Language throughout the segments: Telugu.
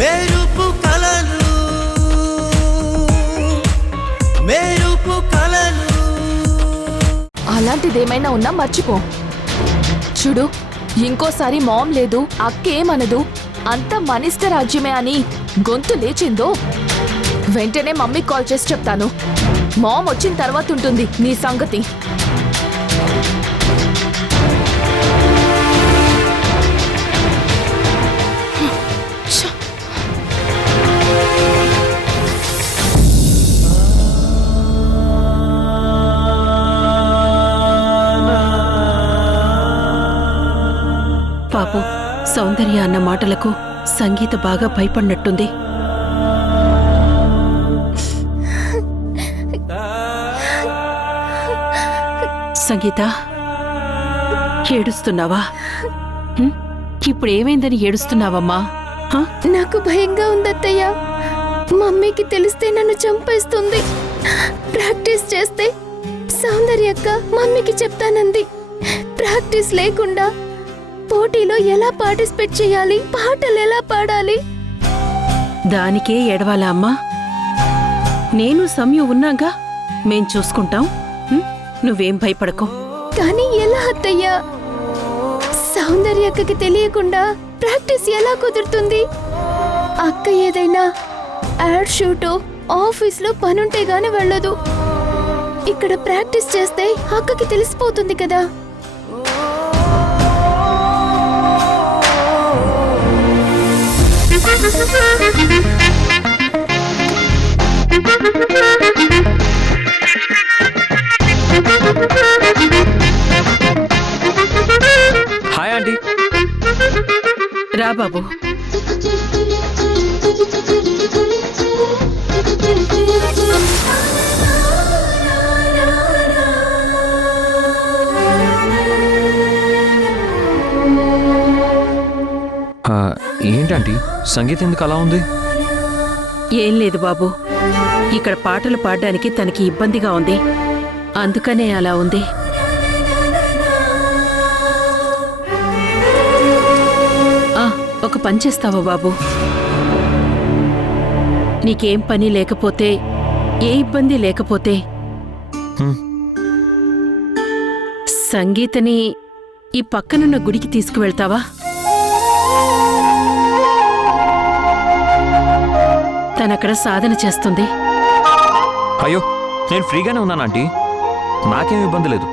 మెరుపు కలలు మెరుపు కలలు. అలాంటిదేమైనా ఉన్నా మర్చిపో. చూడు, ఇంకోసారి మామ్ లేదు, అక్కేమనదు, అంత మనిష్ట రాజ్యమే అని గొంతు లేచిందో వెంటనే మమ్మీకి కాల్ చేసి చెప్తాను. మామ్ వచ్చిన తర్వాత ఉంటుంది నీ సంగతి. పాపం సౌందర్య అన్న మాటలకు సంగీత బాగా భయపడినట్టుంది. సంగీత, ఏడుస్తున్నావా? ఇప్పుడు ఏమైందని ఏడుస్తున్నావమ్మా? నాకు భయంగా ఉందత్తయ్య. మమ్మీకి తెలిస్తే నన్ను చంపేస్తుంది. ప్రాక్టీస్ చేస్తే సౌందర్యక్క మమ్మీకి చెప్తానంది. ప్రాక్టీస్ లేకుండా పోటీలో ఎలా పార్టిసిపేట్ చేయాలి, పాటలు ఎలా పాడాలి? దానికే ఎడవాలా అమ్మా? నేను సమయం ఉన్నాగా, మేం చూసుకుంటాం. నువ్వేం భయపడకు. కానీ ఎలా అత్తయ్యా? సౌందర్యక్కకి తెలియకుండా ప్రాక్టీస్ ఎలా కుదురుతుంది? అక్క ఏదైనా యాడ్ షూటో ఆఫీస్లో పనుంటే గాని వెళ్ళదు. ఇక్కడ ప్రాక్టీస్ చేస్తే అక్కకి తెలిసిపోతుంది కదా. Hi aunty. రా బాబు. ఏంటంటీ సంగీతం ఎందుకు అలా ఉంది? ఏం లేదు బాబు, ఇక్కడ పాటలు పాడడానికి తనకి ఇబ్బందిగా ఉంది, అందుకనే అలా ఉంది. ఒక పని చేస్తావా బాబు? నీకేం పని లేకపోతే, ఏ ఇబ్బంది లేకపోతే సంగీతని ఈ పక్కనున్న గుడికి తీసుకువెళ్తావా? తనక్కడ సాధన చేస్తుంది. అయ్యో, నేను ఫ్రీగానే ఉన్నాను ఆంటీ, నాకేం ఇబ్బంది లేదు.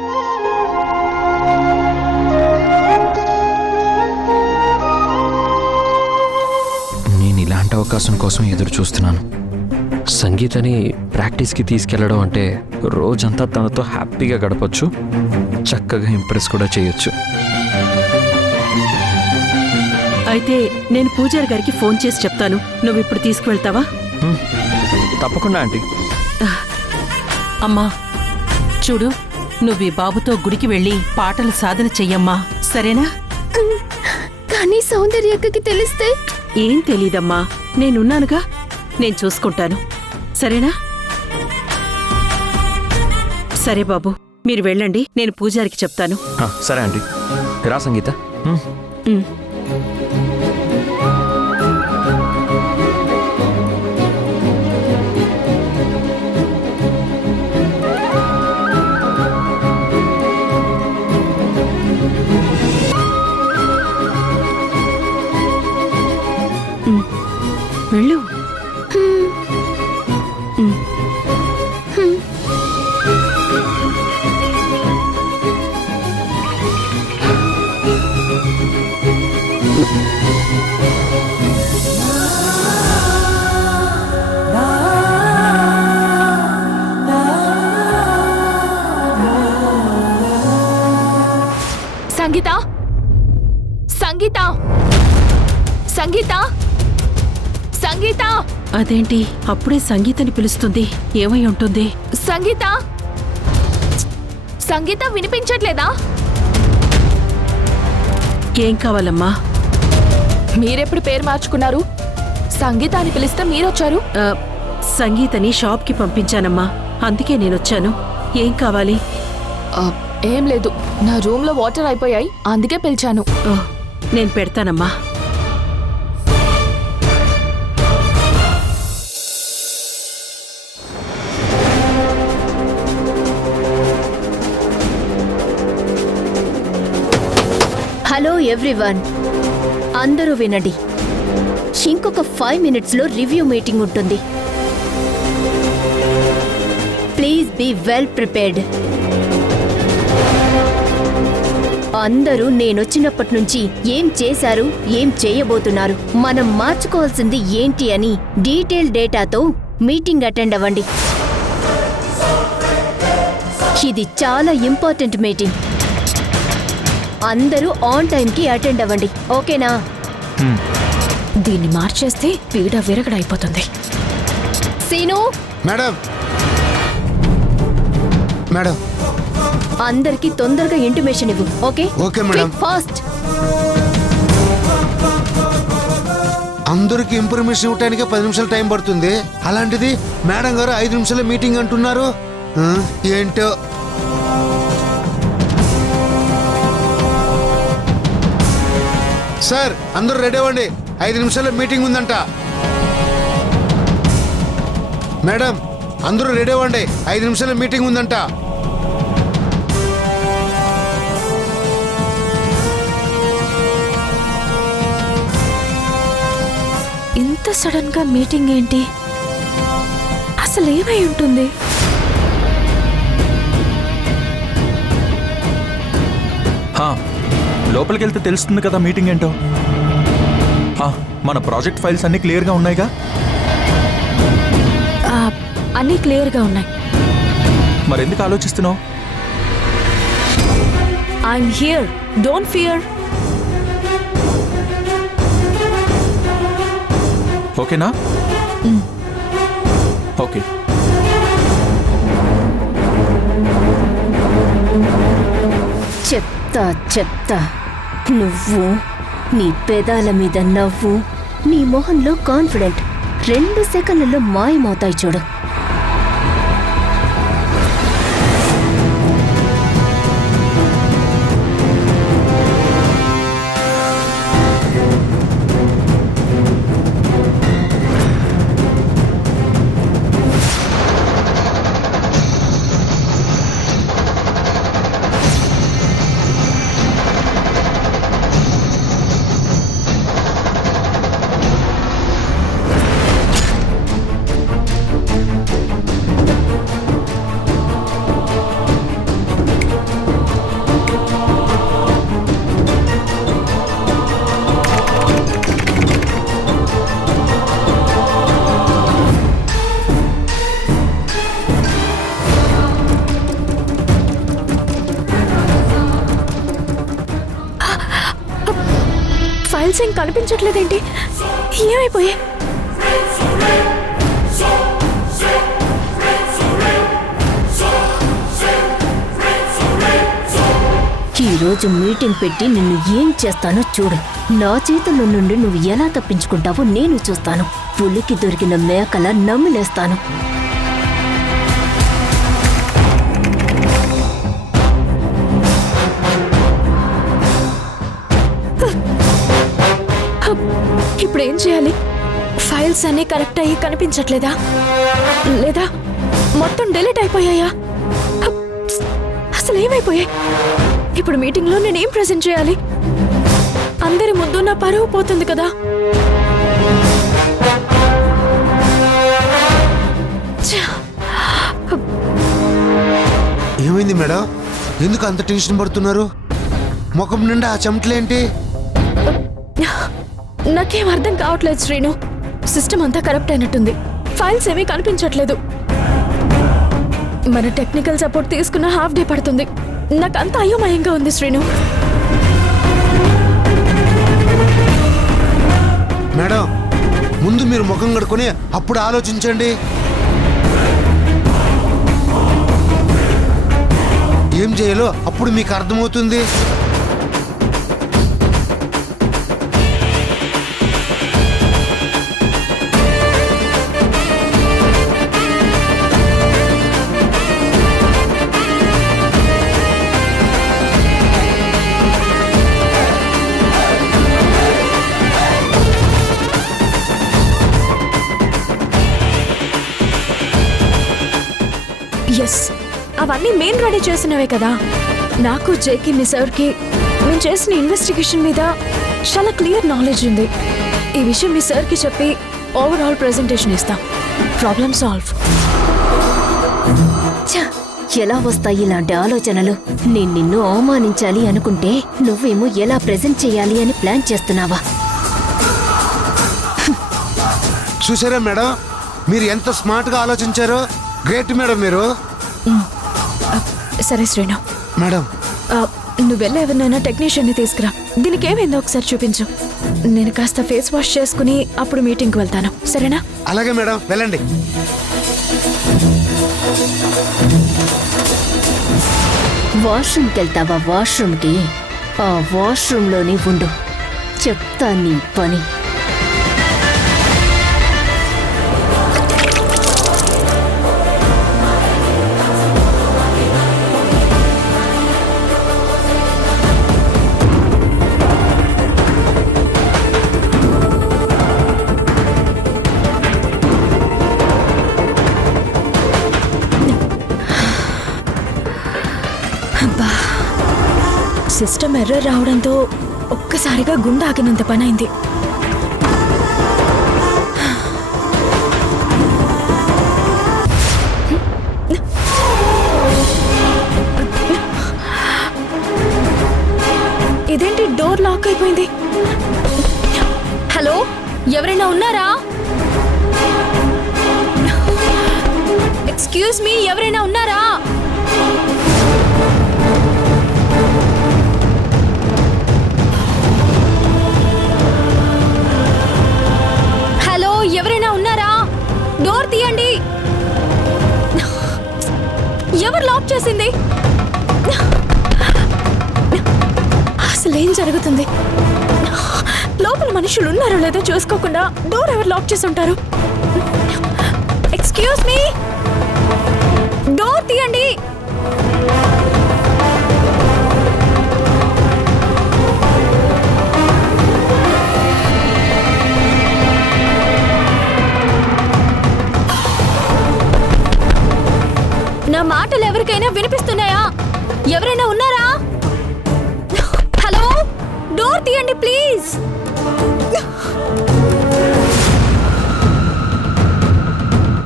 నేను ఇలాంటి అవకాశం కోసం ఎదురు చూస్తున్నాను. సంగీతని ప్రాక్టీస్కి తీసుకెళ్లడం అంటే రోజంతా తనతో హ్యాపీగా గడపచ్చు, చక్కగా ఇంప్రెస్ కూడా చేయొచ్చు. అయితే నేను పూజారి గారికి ఫోన్ చేసి చెప్తాను. నువ్వు ఇప్పుడు తీసుకువెళ్తావా? తప్పకుండా ఆంటీ. అమ్మా చూడు, నువ్వు ఈ బాబుతో గుడికి వెళ్ళి పాటలు సాధన చెయ్యమ్మా, సరేనా? కానీ సౌందర్యక్కకి తెలిస్తే? ఏం తెలీదమ్మా, నేనున్నానుగా, నేను చూసుకుంటాను, సరేనా? సరే బాబు, మీరు వెళ్ళండి, నేను పూజారికి చెప్తాను. సరే ఆంటీ. రా సంగీత. వెళ్ళు. సంగీత, సంగీత, సంగీత, సంగీత. అదేంటి అప్పుడే సంగీతని పిలుస్తుంది? ఏమై ఉంటుంది? సంగీత, సంగీత వినిపించట్లేదా? ఏం కావాలమ్మా? మీరెప్పుడు పేరు మార్చుకున్నారు? సంగీతాన్ని పిలిస్తే మీరొచ్చారు. సంగీతని షాప్కి పంపించానమ్మా, అందుకే నేనొచ్చాను. ఏం కావాలి? ఏం లేదు, నా రూమ్లో వాటర్ అయిపోయాయి, అందుకే పిలిచాను. నేను పెడతానమ్మా. హలో ఎవ్రీవన్, అందరూ వినండి. ఇంకొక 5 minutesలో రివ్యూ మీటింగ్ ఉంటుంది. Please be well prepared. అందరూ నేనొచ్చినప్పటి నుంచి ఏం చేశారు, ఏం చేయబోతున్నారు, మనం మార్చుకోవాల్సింది ఏంటి అని డీటెయిల్ డేటాతో మీటింగ్ అటెండ్ అవ్వండి. ఇది చాలా ఇంపార్టెంట్ మీటింగ్. అందరూ ఆన్ టైంకి అటెండ్ అవ్వండి, ఓకేనా? దీన్ని మార్చేస్తే పీడ విరగడైపోతుంది. సీను, మేడం మేడం అందరికి తొందరగా ఇంటిమేషన్ ఇవ్వు, ఓకే? Okay madam. ఫాస్ట్. అందరికి ఇన్ఫర్మేషన్ ఇవ్వడానికి 10 నిమిషాలు టైం పడుతుంది. అలాంటిది మేడం గారు 5 నిమిషాల మీటింగ్ అంటున్నారు. ఏంటో. సార్ అందరూ రెడీ అవ్వండి, 5 నిమిషాల మీటింగ్ ఉందంట. మేడం అందరూ రెడీ అవ్వండి, 5 నిమిషాల మీటింగ్ ఉందంట. ఇంత సడన్ గా మీటింగ్ ఏంటి? అసలు ఏమై ఉంటుంది? లోపలికి వెళ్తే తెలుస్తుంది కదా మీటింగ్ ఏంటో. మన ప్రాజెక్ట్ ఫైల్స్ అన్ని క్లియర్గా ఉన్నాయిగా? అన్నీ క్లియర్గా ఉన్నాయి. మరెందుకు ఆలోచిస్తున్నావు? I'm here, don't fear. ఓకేనా? ఓకే. చెప్తా. నువ్వు, నీ పెదాల మీద నవ్వు, నీ మొహంలో కాన్ఫిడెంట్ 2 సెకండ్లలో మాయమవుతాయి చూడు. ఫైల్స్ ఏం కనిపించట్లేదేంటి? ఏమైపోయాయి? ఈరోజు మీటింగ్ పెట్టి నిన్ను ఏం చేస్తానో చూడు. నా చేతుల్లో నుండి నువ్వు ఎలా తప్పించుకుంటావో నేను చూస్తాను. పులికి దొరికిన మేకల నమ్మిలేస్తాను. ఇప్పుడు ఏం చేయాలి? ఫైల్స్ అన్నీ కరెక్ట్ అయ్యి కనిపించట్లేదా? లేదా మొత్తం డిలీట్ అయిపోయాయా? అసలు ఏమైపోయాయి? ఇప్పుడు మీటింగ్లో నేనేం ప్రెజెంట్ చేయాలి? అందరి ముందు నా పరువు పోతుంది కదా. ఏమైంది మేడం? ఎందుకు అంత టెన్షన్ పడుతున్నారు? ముఖం నిండా ఆ చెమటలేంటి? నాకేం అర్థం కావట్లేదు శ్రీను. సిస్టమ్ అంతా కరప్ట్ అయినట్టుంది. ఫైల్స్ ఏమీ కనిపించట్లేదు. మన టెక్నికల్ సపోర్ట్ తీసుకున్న హాఫ్ డే పడుతుంది. నాకంతా అయోమయంగా ఉంది శ్రీను. మేడం ముందు మీరు ముఖం కడుకొని అప్పుడు ఆలోచించండి. ఏం చేయాలో అప్పుడు మీకు అర్థమవుతుంది. ఎస్, అవన్నీ మెయిన్ రెడీ చేసినవే కదా. నాకు జేకి మీ సార్కి మేము చేసిన ఇన్వెస్టిగేషన్ మీద చాలా క్లియర్ నాలెడ్జ్ ఉంది. ఈ విషయం మీ సార్కి చెప్పి ఓవరాల్ ప్రెజెంటేషన్ ఇస్తాం. Problem solve. ఛ! ఎలా వస్తాయి ఇలాంటి ఆలోచనలు? నేను నిన్ను అవమానించాలి అనుకుంటే నువ్వేమో ఎలా ప్రెజెంట్ చేయాలి అని ప్లాన్ చేస్తున్నావా? చూసారా మేడం, మీరు ఎంత స్మార్ట్ గా ఆలోచించారో. గ్రేట్ మేడం మీరు. సరే శ్రీను, మేడం నువ్వు వెళ్ళి ఎవరినైనా టెక్నీషియన్ని తీసుకురా. దీనికి ఏమైందో ఒకసారి చూపించు. నేను కాస్త ఫేస్ వాష్ చేసుకుని అప్పుడు మీటింగ్కి వెళ్తాను, సరేనా? అలాగే మేడం, వెళ్ళండి. వాష్రూమ్కి వెళ్తావా? వాష్రూమ్కి? ఆ వాష్రూమ్లోనే ఉండు, చెప్తా నీ పని. సిస్టమ్ ఎర్రర్ రావడంతో ఒక్కసారిగా గుండె ఆగినంత పని అయింది. ఇదేంటి డోర్ లాక్ అయిపోయింది? హలో, ఎవరైనా ఉన్నారా? ఎక్స్క్యూజ్ మీ, ఎవరైనా ఉన్నారా? ఎవరైనా ఉన్నారా? డోర్ తీయండి. ఎవరు లాక్ చేసింది? అసలేం జరుగుతుంది? లోపల మనుషులు ఉన్నారో లేదో చూసుకోకుండా డోర్ ఎవరు లాక్ చేసి ఉంటారు? ఎక్స్క్యూజ్ మీ, డోర్ తీయండి. నా మాటలు ఎవరికైనా వినిపిస్తున్నాయా? ఎవరైనా ఉన్నారా? హలో, డోర్ తీయండి ప్లీజ్.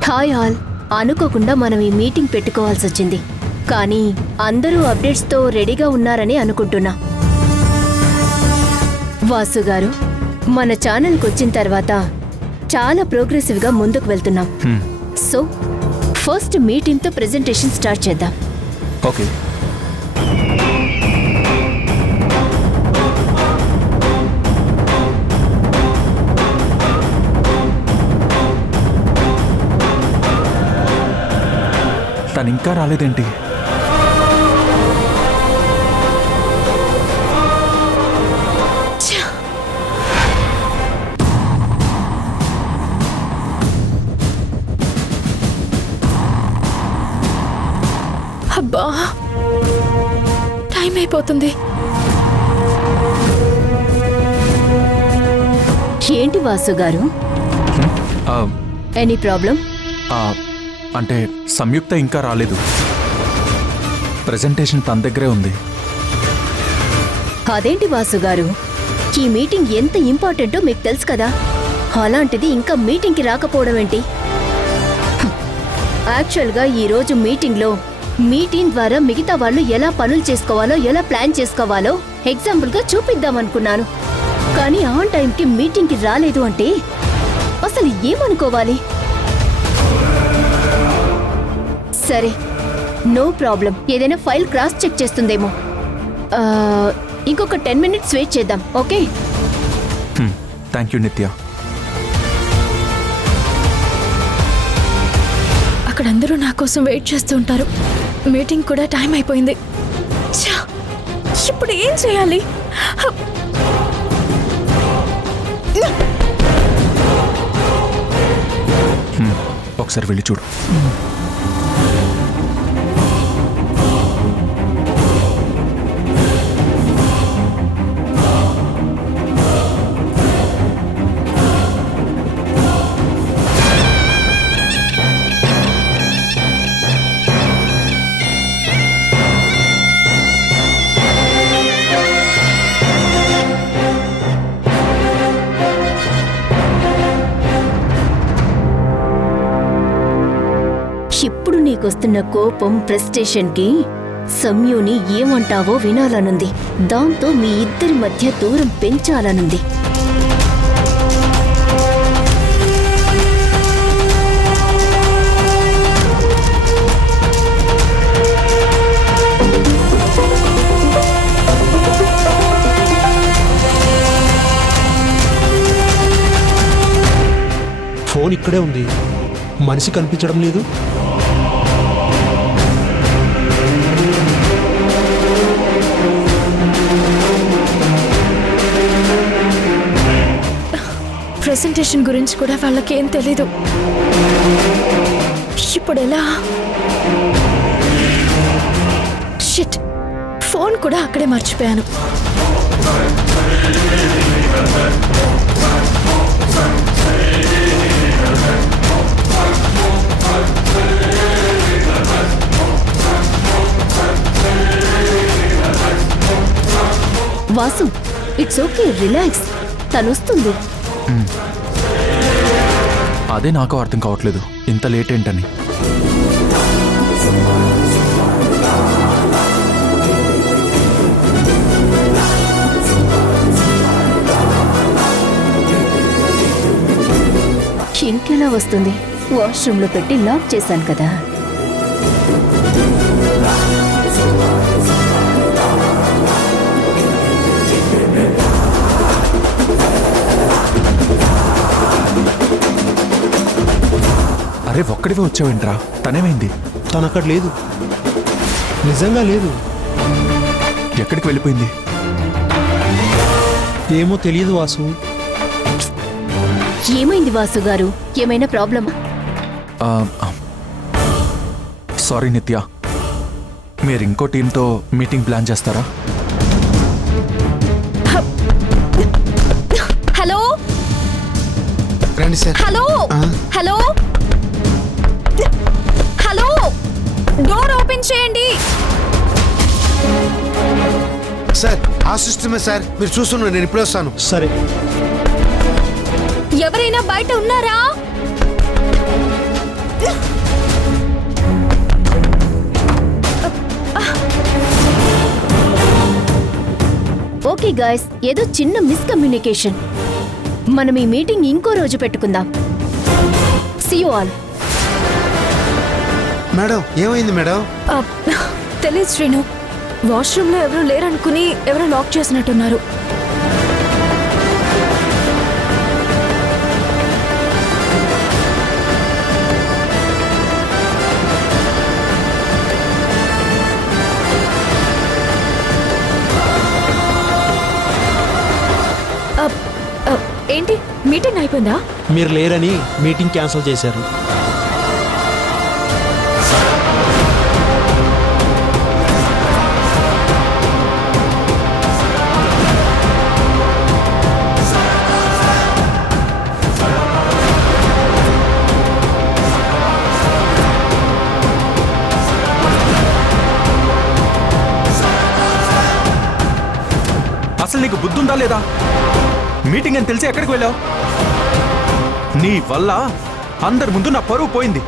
Hi all. అనుకోకుండా మనం ఈ మీటింగ్ పెట్టుకోవాల్సి వచ్చింది, కానీ అందరూ అప్డేట్స్తో రెడీగా ఉన్నారని అనుకుంటున్నా. వాసు గారు, మన ఛానల్కి వచ్చిన తర్వాత చాలా ప్రోగ్రెసివ్గా ముందుకు వెళ్తున్నాం. సో ఫస్ట్ మీటింగ్తో ప్రెజెంటేషన్ స్టార్ట్ చేద్దాం. ఓకే. తను ఇంకా రాలేదేంటి? అబ్బా, టైం అయిపోతుంది. ఏంటి వాసు గారు, ఎనీ ప్రాబ్లం? అంటే సంయుక్త ఇంకా రాలేదు. ప్రెజెంటేషన్ తన దగ్గరే ఉంది. అదేంటి వాసు గారు, ఈ మీటింగ్ ఎంత ఇంపార్టెంటో మీకు తెలుసు కదా. అలాంటిది ఇంకా మీటింగ్కి రాకపోవడం ఏంటి? యాక్చువల్గా ఈరోజు మీటింగ్లో మీటింగ్ ద్వారా మిగతా వాళ్ళు ఎలా పనులు చేసుకోవాలో, ఎలా ప్లాన్ చేసుకోవాలో ఎగ్జాంపుల్గా చూపిద్దామనుకున్నాను. కానీ ఆన్ టైంకి మీటింగ్కి రాలేదు అంటే అసలు ఏమనుకోవాలి? సరే, నో ప్రాబ్లం. ఏదైనా ఫైల్ క్రాస్ చెక్ చేస్తుందేమో. ఇంకొక 10 minutes వెయిట్ చేద్దాం, ఓకే? థ్యాంక్ యూ నిత్య. అక్కడ అందరూ నా కోసం వెయిట్ చేస్తూ ఉంటారు. మీటింగ్ కూడా టైం అయిపోయింది. ఇప్పుడు ఏం చేయాలి? ఒకసారి వెళ్ళి చూడు. నీకొస్తున్న కోపం ప్రెస్టేషన్ కి సంయుని ఏమంటావో వినాలనుంది. దాంతో మీ ఇద్దరి మధ్య దూరం పెంచాలనుంది. ఫోన్ ఇక్కడే ఉంది, మనిషి కనిపించడం లేదు. ప్రెజెంటేషన్ గురించి కూడా వాళ్ళకేం తెలీదు. ఇప్పుడు ఎలా? షిట్, ఫోన్ కూడా అక్కడే మర్చిపోయాను. Vasu, it's okay, relax. తనొస్తుంది. అదే నాకు అర్థం కావట్లేదు, ఇంత లేట్ ఏంటని. ఇంకెలా వస్తుంది? వాష్రూమ్లో పెట్టి లాక్ చేశాను కదా. అరే ఒక్కడివే వచ్చావేంట్రా? తనేమైంది? తనక్కడ లేదు, నిజంగా లేదు. ఎక్కడికి వెళ్ళిపోయింది? ఏమో తెలియదు వాసు. ఏమైంది వాసు గారు? ఏమైనా ప్రాబ్లమా? సారీ నిత్య, మీరు ఇంకో టీంతో మీటింగ్ ప్లాన్ చేస్తారా? హలో రండి sir. Hello hello hello, door open చేయండి. సార్ ఆ సిస్టమే సార్, మీరు చూస్తున్నారు, నేను ఇప్పుడే వస్తాను. సరే. ఎవరైనా బయట ఉన్నారా? ఓకే గాయ్స్, ఏదో చిన్న మిస్కమ్యూనికేషన్. మనం ఈ మీటింగ్ ఇంకో రోజు పెట్టుకుందాం. See you all. మేడం ఏమైంది మేడం? తెలియదు శ్రీను, వాష్రూమ్లో ఎవరు లేరనుకుని ఎవరో లాక్ చేసినట్టున్నారు. ఏంటి, మీటింగ్ అయిపోయిందా? మీరు లేరని మీటింగ్ క్యాన్సిల్ చేశారు. అసలు నీకు బుద్ధుందా లేదా? మీటింగ్ అని తెలిసి ఎక్కడికి వెళ్ళావు? నీ వల్ల అందరి ముందు నా పరువు పోయింది.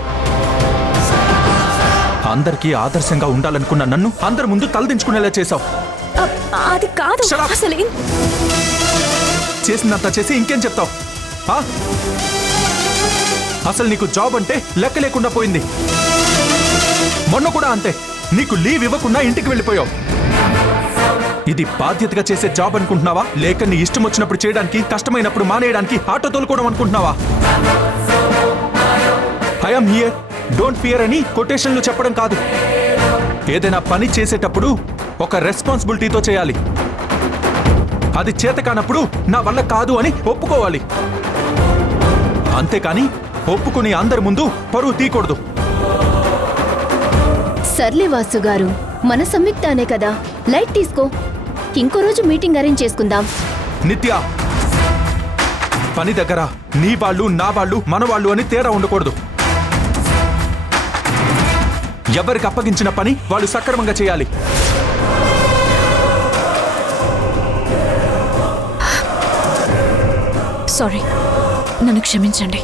అందరికీ ఆదర్శంగా ఉండాలనుకున్న నన్ను అందరి ముందు తలదించుకునేలా చేశావు. అది కాదు. Shut up. అసలు చేసిందంతా చేసి ఇంకేం చెప్తావు? అసలు నీకు జాబ్ అంటే లెక్క లేకుండా పోయింది. మొన్న కూడా అంతే, నీకు లీవ్ ఇవ్వకుండా ఇంటికి వెళ్ళిపోయావు. ఇది బాధ్యతగా చేసే జాబ్ అనుకుంటున్నావా, లేక నీ ఇష్టం వచ్చినప్పుడు చేయడానికి, కష్టమైనప్పుడు మానేయడానికి ఆటో తోలుకోవడం అనుకుంటున్నావా? ఐఎమ్ హియర్, డోంట్ ఫియర్ అని కొటేషన్లు చెప్పడం కాదు. ఏదైనా పని చేసేటప్పుడు ఒక రెస్పాన్సిబిలిటీతో చేయాలి. అది చేత కానప్పుడు నా వల్ల కాదు అని ఒప్పుకోవాలి. అంతేకాని ఒప్పుకుని అందరి ముందు పరువు తీయకూడదు. సర్లే వాసు గారు, మన సంయుక్తానే కదా, లైట్ తీసుకో. ఇంకో రోజు మీటింగ్ అరేంజ్ చేసుకుందాం. నిత్య, పని దగ్గర నీ వాళ్ళు, నా వాళ్ళు, మన వాళ్ళు అని తేడా ఉండకూడదు. ఎవరికి అప్పగించిన పని వాళ్ళు సక్రమంగా చేయాలి. సారీ, నన్ను క్షమించండి.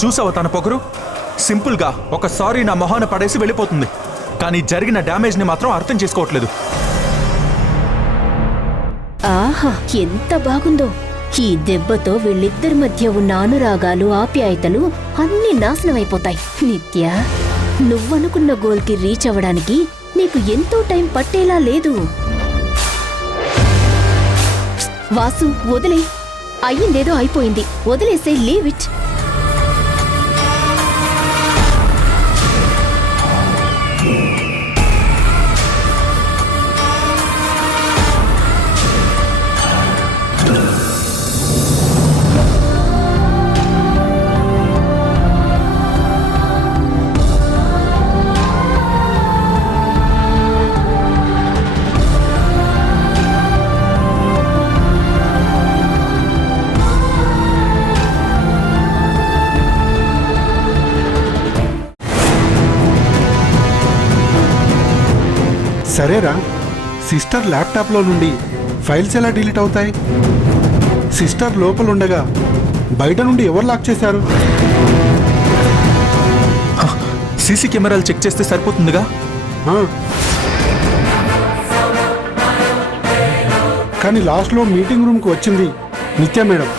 చూసావా తన పొగరు? సింపుల్గా ఒక సారీ నా మొహాన పడేసి వెళ్ళిపోతుంది, కానీ జరిగిన డ్యామేజ్ని మాత్రం అర్థం చేసుకోవట్లేదు. ఆహా, ఎంత బాగుందో! ఈ దెబ్బతో వీళ్ళిద్దరి మధ్య ఉన్న అనురాగాలు, ఆప్యాయతలు అన్నీ నాశనమైపోతాయి. నిత్య, నువ్వనుకున్న గోల్కి రీచ్ అవ్వడానికి నీకు ఎంతో టైం పట్టేలా లేదు. వాసు, వదిలే. అయ్యిందేదో అయిపోయింది, వదిలేసే, లీవ్ ఇట్. సరేరా, సిస్టర్ ల్యాప్టాప్లో నుండి ఫైల్స్ ఎలా డిలీట్ అవుతాయి? సిస్టర్ లోపల ఉండగా బయట నుండి ఎవరు లాక్ చేశారు? సీసీ కెమెరాలు చెక్ చేస్తే సరిపోతుందిగా. ఆ. కానీ లాస్ట్లో మీటింగ్ రూమ్కి వచ్చింది నిత్య మేడం.